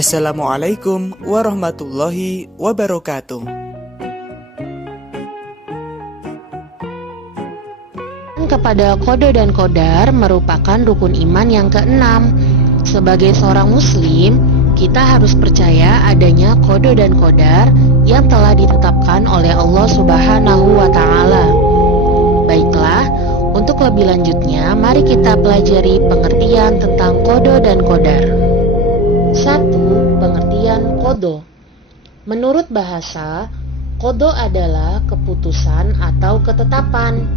Assalamualaikum warahmatullahi wabarakatuh. Kepada qada dan qadar merupakan rukun iman yang keenam. Sebagai seorang muslim, kita harus percaya adanya qada dan qadar yang telah ditetapkan oleh Allah Subhanahu wa taala. Baiklah, untuk lebih lanjutnya mari kita pelajari pengertian tentang qada dan qadar. 1. Pengertian qada. Menurut bahasa, qada adalah keputusan atau ketetapan.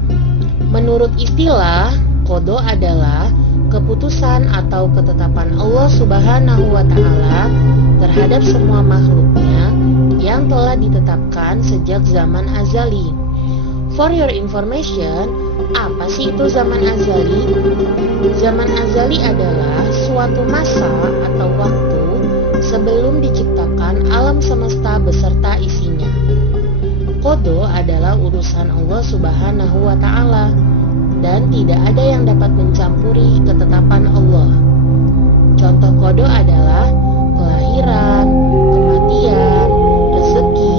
Menurut istilah, qada adalah keputusan atau ketetapan Allah Subhanahu wa taala terhadap semua makhluknya yang telah ditetapkan sejak zaman azali. For your information, apa sih itu zaman azali? Zaman azali adalah suatu masa atau waktu sebelum diciptakan alam semesta beserta isinya. Qada adalah urusan Allah Subhanahu wa taala dan tidak ada yang dapat mencampuri ketetapan Allah. Contoh qada adalah kelahiran, kematian, rezeki,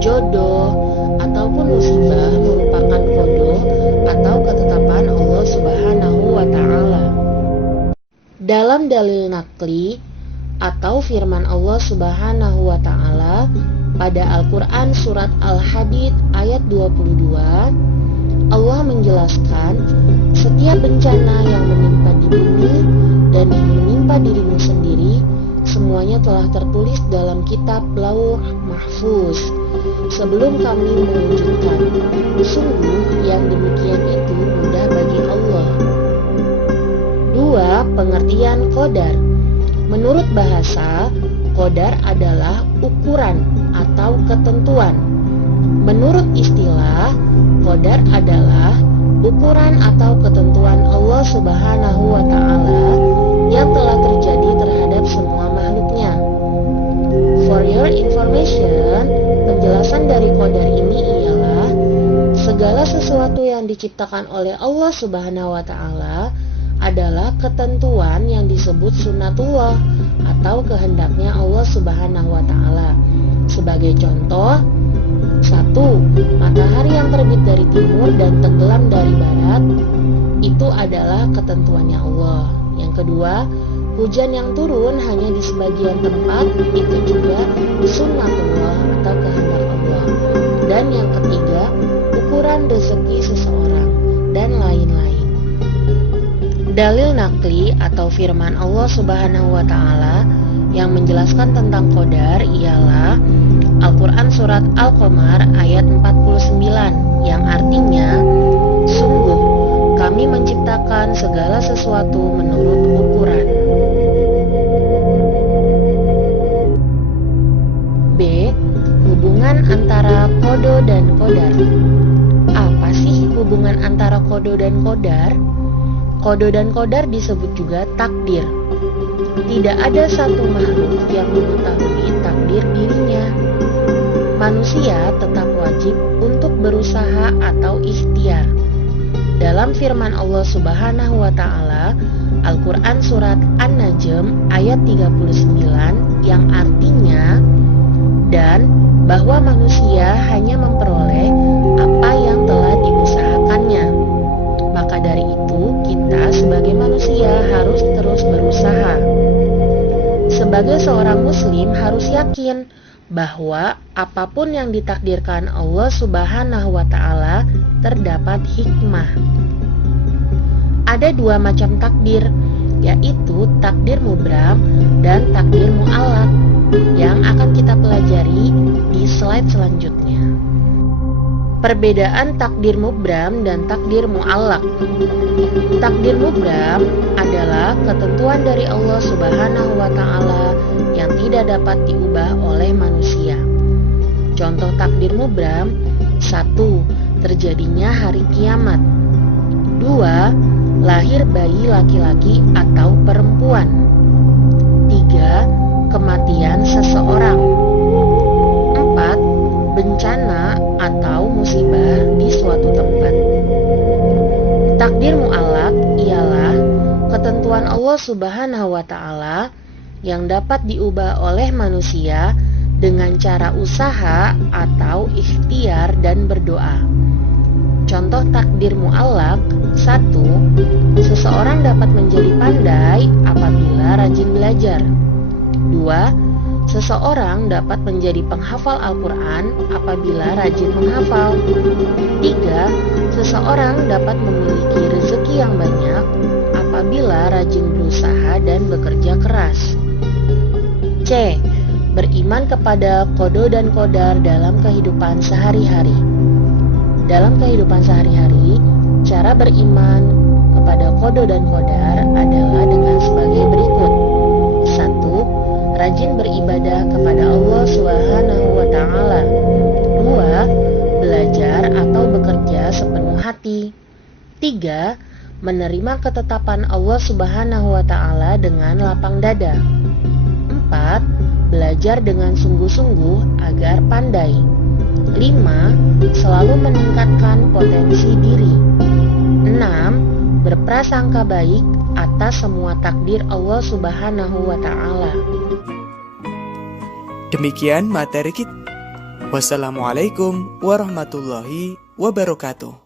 jodoh, ataupun musibah merupakan qada atau ketetapan Allah Subhanahu wa taala. Dalam dalil naqli atau firman Allah Subhanahu wa taala pada Al-Quran Surat Al-Hadid ayat 22, Allah menjelaskan setiap bencana yang menimpa di bumi dan yang menimpa dirimu sendiri semuanya telah tertulis dalam kitab Lauh Mahfuz sebelum kami mewujudkan. Sungguh yang demikian itu mudah bagi Allah. 2. Pengertian qadar. Menurut bahasa, qadar adalah ukuran atau ketentuan. Menurut istilah, qadar adalah ukuran atau ketentuan Allah Subhanahu wa taala yang telah terjadi terhadap semua makhluknya. For your information, penjelasan dari qadar ini ialah segala sesuatu yang diciptakan oleh Allah Subhanahu wa taala adalah ketentuan yang disebut sunnatullah atau kehendaknya Allah Subhanahu wa taala. Sebagai contoh, 1. Matahari yang terbit dari timur dan tenggelam dari barat itu adalah ketentuannya Allah. Yang kedua, hujan yang turun hanya di sebagian tempat itu juga sunnatullah atau kehendak Allah. Dan yang ketiga, ukuran rezeki seseorang dan lain-lain. Dalil naqli atau firman Allah Subhanahu wa taala yang menjelaskan tentang qadar ialah Al-Quran Surat Al-Qamar ayat 49 yang artinya, sungguh kami menciptakan segala sesuatu menurut ukuran. B. Hubungan antara qada dan qadar. Apa sih hubungan antara qada dan qadar? Qada dan qadar disebut juga takdir. Tidak ada satu makhluk yang mengetahui takdir dirinya. Manusia tetap wajib untuk berusaha atau ikhtiar. Dalam firman Allah Subhanahu wa taala, Al-Quran Surat An-Najm ayat 39 yang artinya, dan bahwa manusia hanya memperoleh apa yang telah diusahakannya. Maka dari itu, kita sebagai manusia harus terus berusaha. Sebagai seorang muslim harus yakin bahwa apapun yang ditakdirkan Allah Subhanahu wa taala terdapat hikmah. Ada dua macam takdir, yaitu takdir mubram dan takdir mu'allaq yang akan kita pelajari di slide selanjutnya. Perbedaan takdir mubram dan takdir mu'allaq. Takdir mubram adalah ketentuan dari Allah Subhanahu wa taala yang tidak dapat diubah oleh manusia. Contoh takdir mubram: 1. Terjadinya hari kiamat. 2. Lahir bayi laki-laki atau perempuan. 3. Kematian seseorang. 4. Bencana atau musibah di suatu tempat. Takdir mu'allaq ialah ketentuan Allah Subhanahu wa taala yang dapat diubah oleh manusia dengan cara usaha atau ikhtiar dan berdoa. Contoh takdir mu'allaq: 1. Seseorang dapat menjadi pandai apabila rajin belajar. 2. Seseorang dapat menjadi penghafal Al-Quran apabila rajin menghafal. 3. Seseorang dapat memiliki rezeki yang banyak apabila rajin berusaha dan bekerja keras. C. Beriman kepada qada dan qadar dalam kehidupan sehari-hari. Dalam kehidupan sehari-hari, cara beriman kepada qada dan qadar adalah dengan sebagai berikut. 1. Rajin beribadah kepada Allah Subhanahu wa Ta'ala. 2. Belajar atau bekerja sepenuh hati. 3. Menerima ketetapan Allah Subhanahu wa Ta'ala dengan lapang dada. 4. Belajar dengan sungguh-sungguh agar pandai. 5. Selalu meningkatkan potensi diri. 6. Berprasangka baik atas semua takdir Allah Subhanahu wa Ta'ala. Demikian materi kita. Wassalamualaikum warahmatullahi wabarakatuh.